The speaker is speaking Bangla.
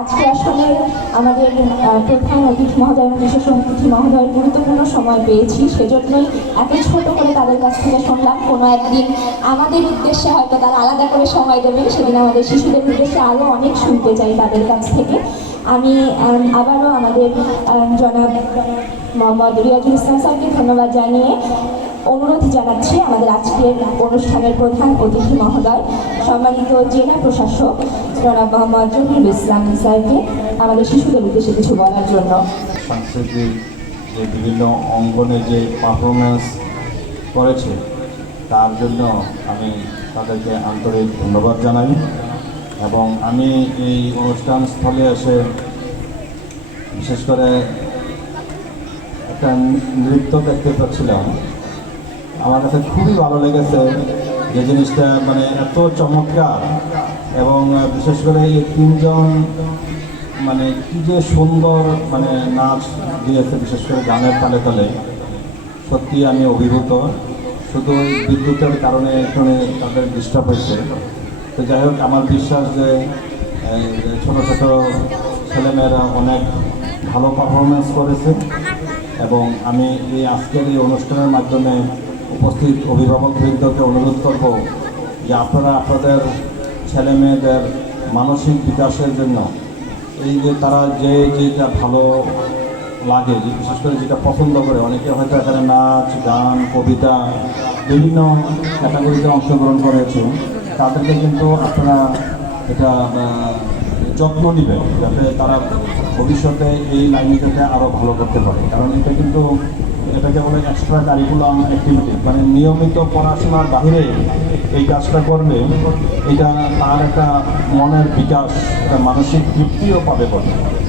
আজকে আসলে আমাদের প্রধান অতিথি মহোদয় এবং বিশেষ অতিথি মহোদয়ের গুরুত্বপূর্ণ সময় পেয়েছি, সেজন্যই এত ছোট করে তাদের কাছ থেকে শুনলাম। কোনো একদিন আমাদের উদ্দেশ্যে হয়তো তারা আলাদা করে সময় দেবেন, সেদিন আমাদের শিশুদের উদ্দেশ্যে আরও অনেক শুনতে চাই তাদের কাছ থেকে। আমি আবারও আমাদের জনাব মোহাম্মদ রিয়াজুল ইসলাম স্যারকে ধন্যবাদ জানিয়ে অনুরোধ জানাচ্ছি আমাদের আজকের অনুষ্ঠানের প্রধান অতিথি মহোদয়, সম্মানিত জেলা প্রশাসক জনাব মোহাম্মদ জহিরুল ইসলাম স্যারকে আমাদের শিশুদের উদ্দেশ্যে কিছু বলার জন্য। সাংস্কৃতিক যে বিভিন্ন অঙ্গনে যে পারফরমেন্স করেছে, তার জন্য আমি তাদেরকে আন্তরিক ধন্যবাদ জানাই এবং আমি এই অনুষ্ঠান স্থলে এসে বিশেষ করে একটা নৃত্য দেখতে পাচ্ছিলাম। আমার কাছে খুবই ভালো লেগেছে যে জিনিসটা মানে এত চমৎকার এবং বিশেষ করে এই তিনজন মানে কি যে সুন্দর মানে নাচ দিয়েছে, বিশেষ করে গানের তালে তালে। সত্যি আমি অভিভূত। শুধু বিদ্যুতের কারণে এখানে তাদের ডিস্টার্ব হয়েছে। তো যাই হোক, আমার বিশ্বাস যে ছোটো ছোটো ছেলেমেয়েরা অনেক ভালো পারফরমেন্স করেছে এবং আমি এই আজকের এই অনুষ্ঠানের মাধ্যমে উপস্থিত অভিভাবকবৃন্দকে অনুরোধ করব যে আপনারা আপনাদের ছেলে মেয়েদের মানসিক বিকাশের জন্য এই যে তারা যে যেটা ভালো লাগে, যে বিশেষ করে যেটা পছন্দ করে, অনেকে হয়তো এখানে নাচ, গান, কবিতা বিভিন্ন ক্যাটাগরিতে অংশগ্রহণ করেছে, তাদেরকে কিন্তু আপনারা এটা যত্ন নেবেন যাতে তারা ভবিষ্যতে এই লাইনটাকে আরও ভালো করতে পারে। কারণ এটা কিন্তু এটাকে বলে এক্সট্রা কারিকুলাম অ্যাক্টিভিটি মানে নিয়মিত পড়াশোনার বাইরে এই কাজটা করলে এটা তার একটা মনের বিকাশ, একটা মানসিক তৃপ্তিও পাবে বলে